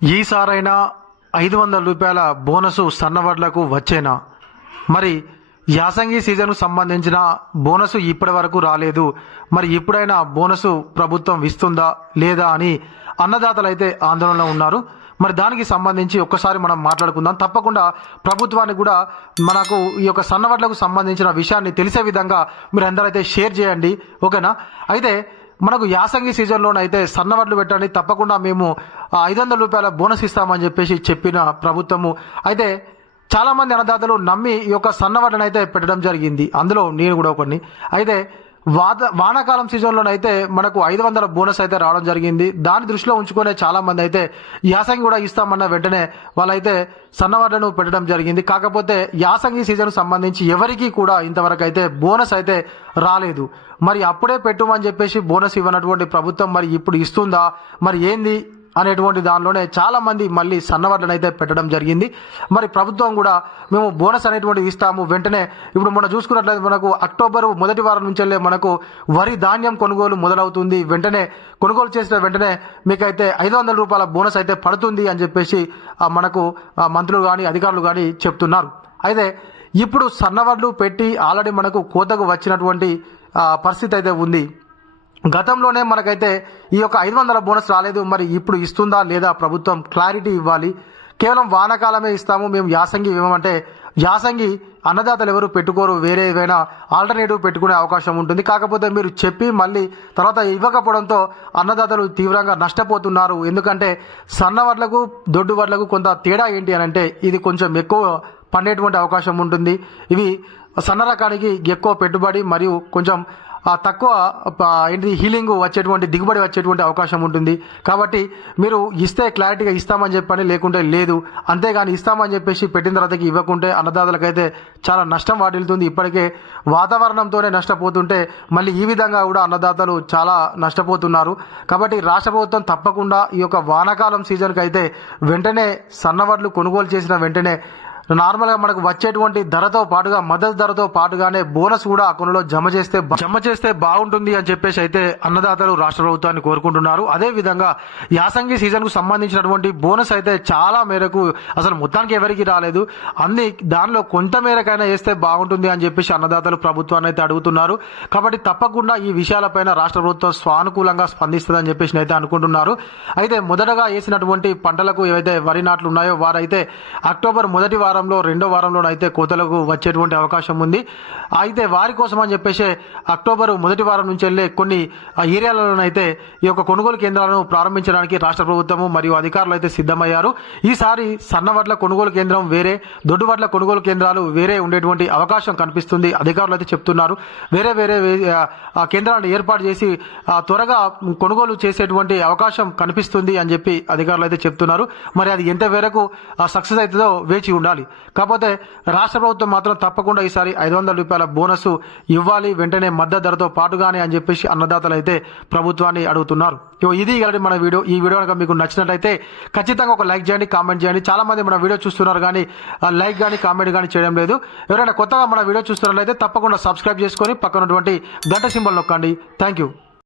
ఈసారైనా 500 రూపాయల బోనసు సన్నవడ్లకు వచ్చేనా? మరి యాసంగి సీజన్కు సంబంధించిన బోనసు ఇప్పటి వరకు రాలేదు. మరి ఇప్పుడైనా బోనసు ప్రభుత్వం ఇస్తుందా లేదా అని అన్నదాతలు అయితే ఆందోళనలో ఉన్నారు. మరి దానికి సంబంధించి ఒక్కసారి మనం మాట్లాడుకుందాం. తప్పకుండా ప్రభుత్వానికి కూడా మనకు ఈ యొక్క సన్నవడ్లకు సంబంధించిన విషయాన్ని తెలిసే విధంగా మీరు అందరైతే షేర్ చేయండి, ఓకేనా? అయితే మనకు యాసంగి సీజన్లోనైతే సన్నవడ్లు పెట్టండి, తప్పకుండా మేము 500 రూపాయల బోనస్ ఇస్తామని చెప్పిన ప్రభుత్వము అయితే చాలామంది అన్నదాతలు నమ్మి ఈ యొక్క సన్నవడ్లను అయితే పెట్టడం జరిగింది. అందులో నేను కూడా ఒకరిని. అయితే వానాకాలం సీజన్లోనైతే మనకు 500 బోనస్ అయితే రావడం జరిగింది. దాన్ని దృష్టిలో ఉంచుకునే చాలామంది అయితే యాసంగి కూడా ఇస్తామన్న వెంటనే వాళ్ళైతే సన్నవడ్లను పెట్టడం జరిగింది. కాకపోతే యాసంగి సీజన్ సంబంధించి ఎవరికి కూడా ఇంతవరకు అయితే బోనస్ అయితే రాలేదు. మరి అప్పుడే పెట్టుమని చెప్పేసి బోనస్ ఇవ్వనటువంటి ప్రభుత్వం మరి ఇప్పుడు ఇస్తుందా, మరి ఏంది అనేటువంటి దానిలోనే చాలా మంది మళ్ళీ సన్నవడ్లను అయితే పెట్టడం జరిగింది. మరి ప్రభుత్వం కూడా మేము బోనస్ అనేటువంటిది ఇస్తాము వెంటనే. ఇప్పుడు మనం చూసుకున్నట్లయితే మనకు అక్టోబర్ మొదటి వారం నుంచెల్లే మనకు వరి ధాన్యం కొనుగోలు మొదలవుతుంది. వెంటనే కొనుగోలు చేసిన వెంటనే మీకైతే 500 రూపాయల బోనస్ అయితే పడుతుంది అని చెప్పేసి మనకు మంత్రులు కానీ అధికారులు కానీ చెప్తున్నారు. అయితే ఇప్పుడు సన్నవడ్లు పెట్టి ఆల్రెడీ మనకు కోతకు వచ్చినటువంటి పరిస్థితి అయితే ఉంది. గతంలోనే మనకైతే ఈ యొక్క 500 బోనస్ రాలేదు. మరి ఇప్పుడు ఇస్తుందా లేదా ప్రభుత్వం క్లారిటీ ఇవ్వాలి. కేవలం వానాకాలమే ఇస్తాము, మేము యాసంగి ఇవ్వమంటే యాసంగి అన్నదాతలు ఎవరు పెట్టుకోరు, వేరే ఏదైనా ఆల్టర్నేటివ్ పెట్టుకునే అవకాశం ఉంటుంది. కాకపోతే మీరు చెప్పి మళ్ళీ తర్వాత ఇవ్వకపోవడంతో అన్నదాతలు తీవ్రంగా నష్టపోతున్నారు. ఎందుకంటే సన్నవడ్లకు దొడ్డు వడ్లకు కొంత తేడా ఏంటి అని అంటే ఇది కొంచెం ఎక్కువ పండేటువంటి అవకాశం ఉంటుంది. ఇవి సన్న రకానికి ఎక్కువ పెట్టుబడి మరియు కొంచెం తక్కువ హీలింగ్ వచ్చేటువంటి దిగుబడి వచ్చేటువంటి అవకాశం ఉంటుంది. కాబట్టి మీరు ఇస్తే క్లారిటీగా ఇస్తామని చెప్పని, లేకుంటే లేదు. అంతేగాని ఇస్తామని చెప్పేసి పెట్టిన తర్వాతకి ఇవ్వకుంటే అన్నదాతలకైతే చాలా నష్టం వాటిల్తుంది. ఇప్పటికే వాతావరణంతోనే నష్టపోతుంటే మళ్ళీ ఈ విధంగా కూడా అన్నదాతలు చాలా నష్టపోతున్నారు. కాబట్టి రాష్ట్ర ప్రభుత్వం తప్పకుండా ఈ యొక్క వానాకాలం సీజన్కి అయితే వెంటనే సన్నవడ్లు కొనుగోలు చేసిన వెంటనే నార్మల్గా మనకు వచ్చేటువంటి ధరతో పాటుగా మద్దతు ధరతో పాటుగానే బోనస్ కూడా అకౌంట్లో జమ చేస్తే బాగుంటుంది అని చెప్పేసి అయితే అన్నదాతలు రాష్ట్ర ప్రభుత్వాన్ని కోరుకుంటున్నారు. అదే విధంగా యాసంగి సీజన్కు సంబంధించినటువంటి బోనస్ అయితే చాలా మేరకు అసలు మొత్తానికి ఎవరికి రాలేదు. దానిలో కొంత మేరకైనా వేస్తే బాగుంటుంది అని చెప్పేసి అన్నదాతలు ప్రభుత్వాన్ని అయితే అడుగుతున్నారు. కాబట్టి తప్పకుండా ఈ విషయాలపైన రాష్ట్ర ప్రభుత్వం స్వానుకూలంగా స్పందిస్తుందని చెప్పేసి అయితే అనుకుంటున్నారు. అయితే మొదటగా వేసినటువంటి పంటలకు ఏవైతే వరి నాట్లు ఉన్నాయో వారైతే అక్టోబర్ మొదటి వారం రెండో వారంలో అయితే కోతలకు వచ్చేటువంటి అవకాశం ఉంది. అయితే వారి కోసం అని చెప్పేసి అక్టోబర్ మొదటి వారం నుంచి వెళ్ళే కొన్ని ఏరియాలలోనైతే ఈ యొక్క కొనుగోలు కేంద్రాలను ప్రారంభించడానికి రాష్ట్ర ప్రభుత్వము మరియు అధికారులు అయితే సిద్ధమయ్యారు. ఈసారి సన్నవడ్ల కొనుగోలు కేంద్రం వేరే, దొడ్డువడ్ల కొనుగోలు కేంద్రాలు వేరే ఉండేటువంటి అవకాశం కనిపిస్తుంది. అధికారులు అయితే చెప్తున్నారు వేరే కేంద్రాలను ఏర్పాటు చేసి త్వరగా కొనుగోలు చేసేటువంటి అవకాశం కనిపిస్తుంది అని చెప్పి అధికారులు అయితే చెప్తున్నారు. మరి అది ఎంత మేరకు సక్సెస్ అవుతుందో వేచి ఉండాలి. కాకపోతే రాష్ట్ర ప్రభుత్వం మాత్రం తప్పకుండా ఈసారి 500 రూపాయల బోనస్ ఇవ్వాలి వెంటనే మద్దతు ధరతో పాటుగానే అని చెప్పేసి అన్నదాతలు అయితే ప్రభుత్వాన్ని అడుగుతున్నారు. ఇది మన వీడియో. ఈ వీడియో కనుక మీకు నచ్చినట్లయితే ఖచ్చితంగా ఒక లైక్ చేయండి, కామెంట్ చేయండి. చాలా మంది మన వీడియో చూస్తున్నారు కానీ లైక్ కానీ కామెంట్ కానీ చేయడం లేదు. ఎవరైనా కొత్తగా మన వీడియో చూస్తున్నట్లయితే తప్పకుండా సబ్స్క్రైబ్ చేసుకొని పక్కనటువంటి గంట సింబల్ నొక్కండి. Thank you.